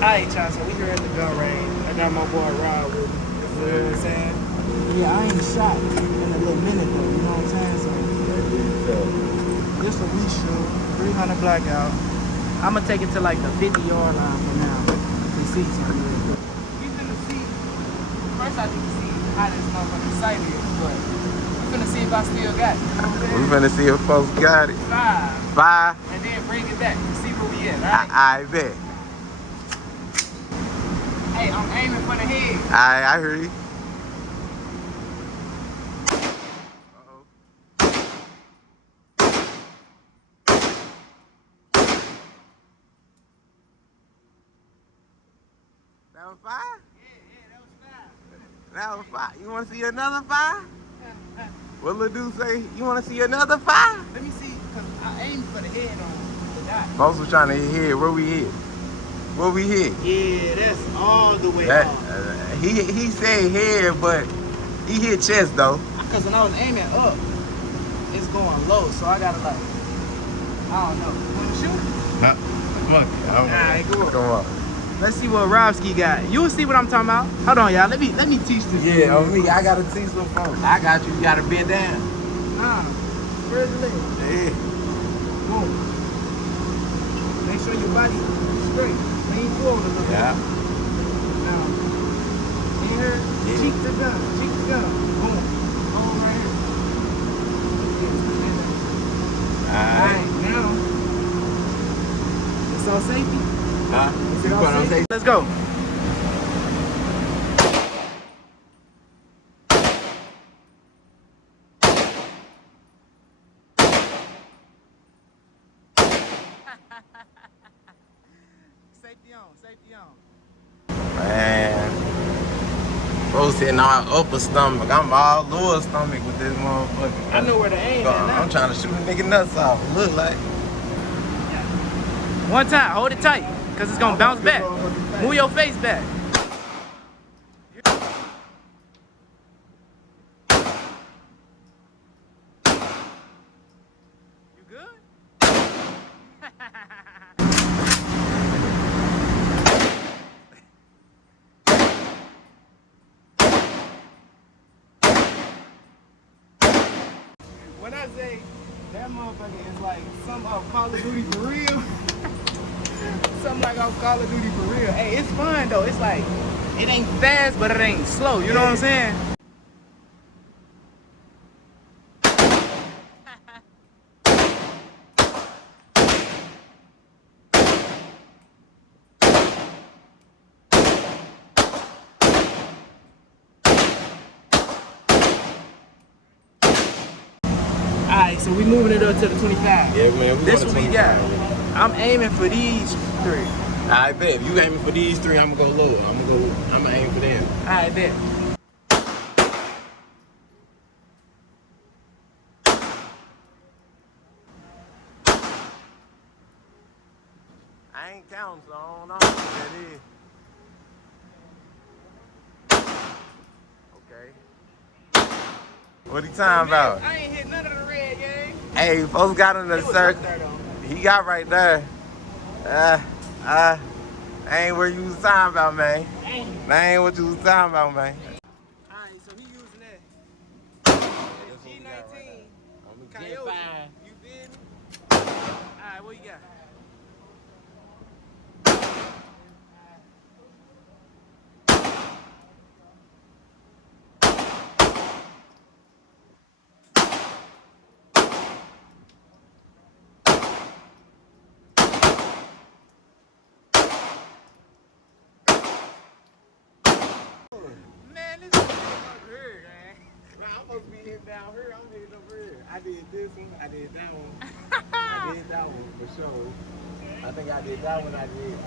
Alright, y'all, so we here at the gun range. I got my boy Rob with me. You know what I'm saying? Yeah, I ain't shot in a little minute though, you know what I'm saying? So this a we shoot, 300 blackout. I'ma take it to like the 50-yard line for now. To see something real quick. We finna see. First I need to see how this motherfucking sight is, but we finna see if I still got it. You know what I'm saying? We finna see if folks got it. 5. 5. And then bring it back to see where we at, alright? I bet. Hey, I'm aiming for the head. I hear you. That was 5? Yeah, that was 5. That was 5. You want to see another 5? What Lil Dude say? You want to see another 5? Let me see, because I aimed for the head on the dot. Folks was trying to hit. Where we hit? Where we hit? Yeah, that's all the way That, off. he said head, but he hit chest though. Because when I was aiming up, it's going low, so I got to like, I don't know. Want to shoot? Fuck it. Alright, cool. Come on. Let's see what Robski got. You'll see what I'm talking about. Hold on, y'all. Let me teach this. Yeah, on me. I gotta teach some folks. I got you. You gotta bend down. Nah. Where's the leg? Yeah. Boom. Make sure your body is straight. Lean forward a little bit. Yeah. Now, in here, Yeah. cheek the gun. Cheek the gun. Boom. Hold right here. Alright. Now, it's all safety. Huh? You put on safety. Let's go. Safety on, safety on. Man. Folks hitting our upper stomach. I'm all lower stomach with this motherfucker. I know where to aim at now. I'm trying to shoot a nigga nuts off. Look like. One time, hold it tight, because it's going to bounce back. Move your face back. You good? When I say that motherfucker is like some of Call of Duty for real, something like off Call of Duty for real. Hey, it's fun though. It's like, it ain't fast, but it ain't slow. You know what I'm saying? Alright, so we moving it up to the 25. Yeah, man. This what we got. I'm aiming for these 3. I bet. If you aiming for these 3, I'm gonna go lower. I'm gonna aim for them. Alright, bet. I ain't counting, so I don't know what that is. Okay. What he talking about? I ain't hit none of the red, gang. Hey, folks got in the circle. He got right there. Ain't where you was talking about, man. That ain't what you was talking about, man. Alright, so he using that G19 Coyote. You feel me? Alright, what you got? Man, this is over here, man. Man, I'm supposed to be hitting down here. I'm hitting over here. I did this one. I did that one. I did that one for sure. I think I did that one. I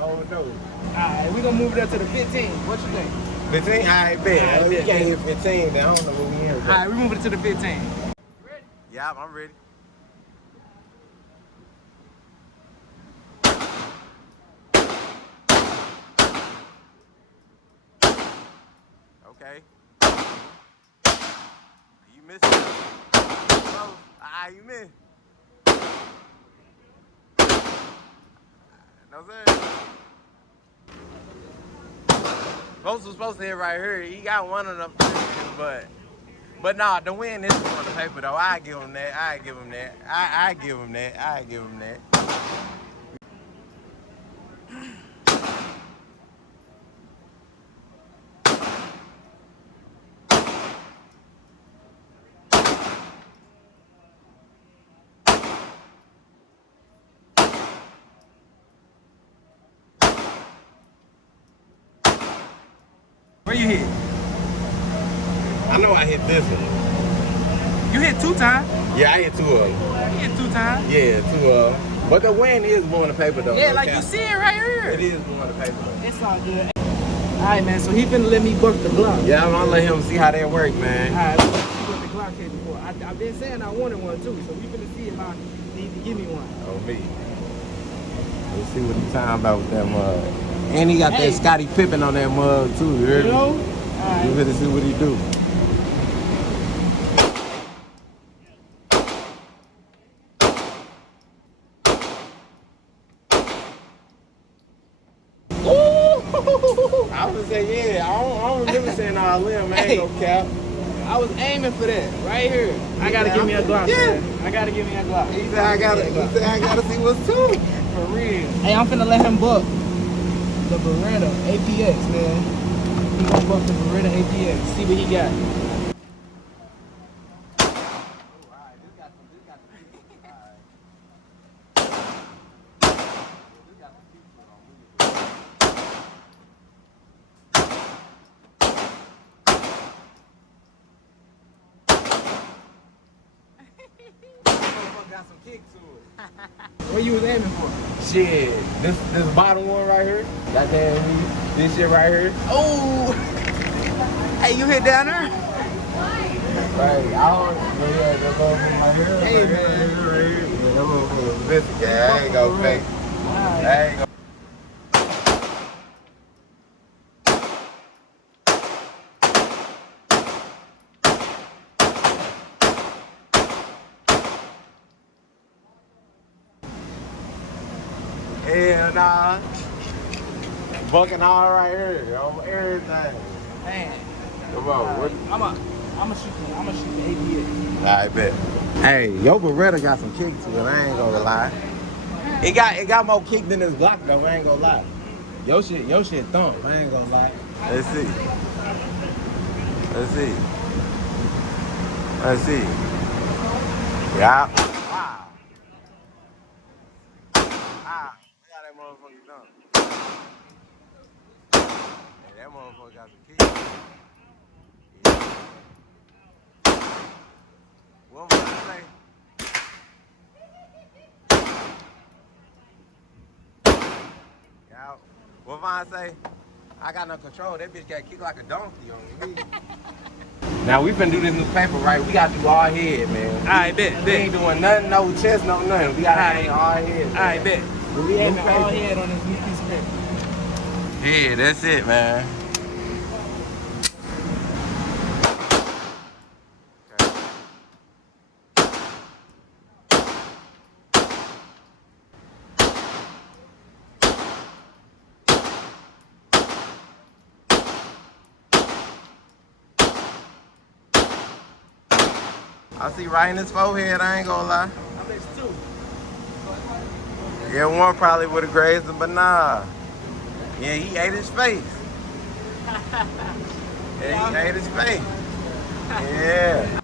don't know. Alright, we gonna move it up to the 15. What you think? 15? I bet. Alright, We bet, can't bet. hit 15. Then I don't know what we in. Alright, we moving it to the 15. You ready? Yeah, I'm ready. Okay. You missed it. You missed. No, sir. Folks was supposed to hit right here. He got one of them, but nah, the win is on the paper though. I give him that. I give him that. I give him that. I give him that. Where you hit? I know I hit this one. You hit 2 times. Yeah, I hit 2 of them. You hit 2 times. Yeah, 2 of them. But the win is blue on the paper though. Yeah, like you see it right here. It is blue on the paper though. It's all good. Alright, man, so he finna let me buck the Glock. Yeah, I'm gonna let him see how that work, man. Alright, let's see what the Glock hit before. I've been saying I wanted one too, so we finna see if I need to give me one. Oh, me. Let's see what he's talking about with that mug. And he got that Scottie Pippen on that mug too, you heard me? You know? Alright. You finna see what he do. I was gonna say, yeah, I don't remember saying all limb, man. Ain't no cap. I was aiming for that, right here. I gotta give me a Glock, man. I gotta give me a Glock. He said I gotta see what's two. For real. Hey, I'm finna let him buck the Beretta APX, man. He gonna buck the Beretta APX. See what he got. Got some kick to it. What you was aiming for? Shit, this bottom one right here. Goddamn, this shit right here. Oh! Hey, you hit down there? Right, I don't. Yeah, that motherfucker right here. Hey, man. That motherfucker was biscuit. I ain't gonna fake. I ain't gonna. Hell nah. Bucking all right here, on everything. Man. Come on, what? I'm gonna shoot the APX. I bet. Hey, your Beretta got some kick to it, I ain't gonna lie. It got more kick than this Glock though, I ain't gonna lie. Your shit thump, I ain't gonna lie. Let's see. Let's see. Let's see. Yeah. Wow. Ah, look how that motherfucker done. Hey, that motherfucker got some kick. Yeah. What am I say? Yeah. What am I say? I got no control. That bitch got kicked like a donkey on me. Now we finna do this new paper, right? We gotta do all head, man. Alright, bet. We ain't doing nothing, no chest, no nothing. We gotta do all head. Alright, bet. We aiming all head on this new piece of paper. Yeah, that's it, man. I see right in his forehead, I ain't gonna lie. I bet it's 2. Yeah, one probably would have grazed him, but nah. Yeah, he ate his face. Yeah, he ate his face. Yeah.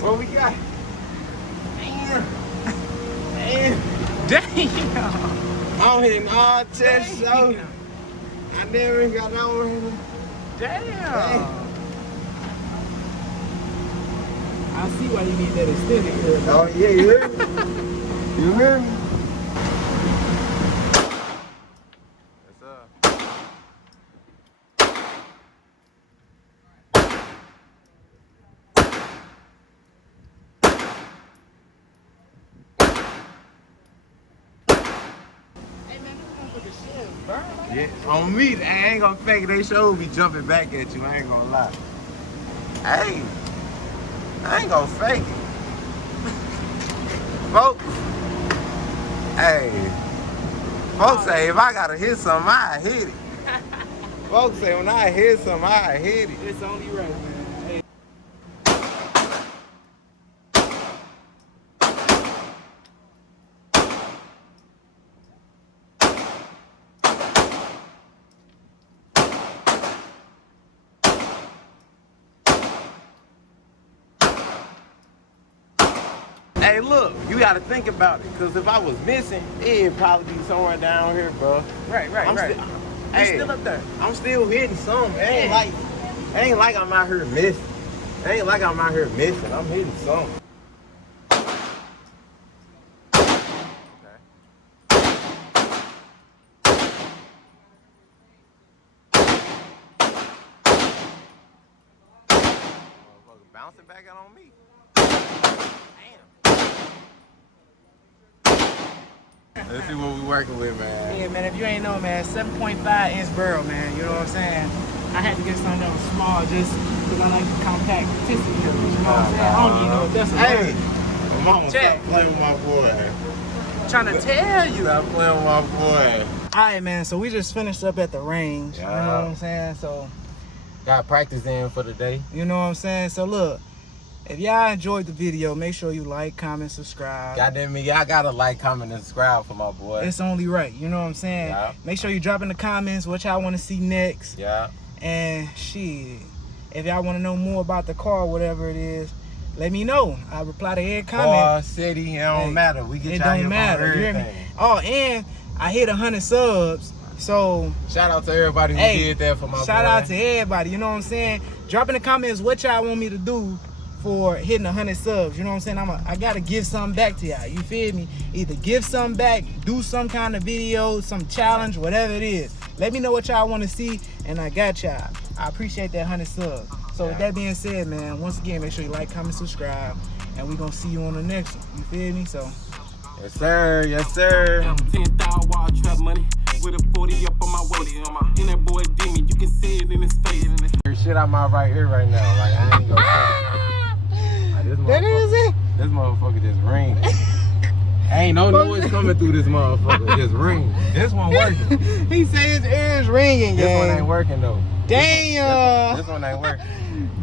What we got? Damn. I'm hitting all chest, so I never got no. Damn. I see why you need that extended curve. Oh yeah, you hear me? You hear me? Yes, sir. shit, burn. Yeah, on me, I ain't gonna fake it. They sure be jumping back at you. I ain't gonna lie. Hey, I ain't gonna fake it. Folks, hey, folks say if I gotta hit something, I hit it. Folks say when I hit something, I hit it. It's only right, man. Hey. Hey, look, you gotta think about it. Cause if I was missing, it'd probably be somewhere down here, bro. Right. Hey, It's still up there. I'm still hitting some. It ain't like I'm out here missing. It ain't like I'm out here missing. I'm hitting some. Motherfucker bouncing back out on me. Let's see what we working with, man. Yeah, man, if you ain't know, man, 7.5 inch barrel, man, you know what I'm saying? I had to get something that was small just because I like the compact tissue here, you know what I'm saying? I don't even know if that's a Hey, word. my mama, Check. stop playing with my boy. Trying to tell you. Stop playing with my boy. Alright, man, so we just finished up at the range, you know what I'm saying? So, Got practice in for the day. you know what I'm saying? So, look, if y'all enjoyed the video, make sure you like, comment, subscribe. Goddamn me, y'all gotta like, comment, and subscribe for my boy. It's only right, you know what I'm saying? Yeah. Make sure you drop in the comments what y'all want to see next. Yeah. And shit, if y'all want to know more about the car, whatever it is, let me know. I reply to every comment. Boy, city, it don't matter. We get It y'all here don't matter. for You hear me? everything. Oh, and I hit 100 subs. So Shout out to everybody who did that for my boy. shout out to everybody. You know what I'm saying? Drop in the comments what y'all want me to do for hitting 100 subs. You know what I'm saying? I gotta give something back to y'all. You feel me? Either give something back, do some kind of video, some challenge, whatever it is. Let me know what y'all want to see, and I got y'all. I appreciate that 100 subs. So with that being said, man, once again, make sure you like, comment, subscribe, and we gonna see you on the next one. You feel me? So. Yes, sir. Yes, sir. 10,000 wild trap money with a 40 up on my waist. And that boy demon, you can see it in his face. Shit out my right ear right now. Like I ain't gonna. Like, That is it. This motherfucker just ring. Ain't no noise coming through this motherfucker. Just ring. This one working. He said his ears ringing, This one gang. ain't working though. Damn. This one ain't working.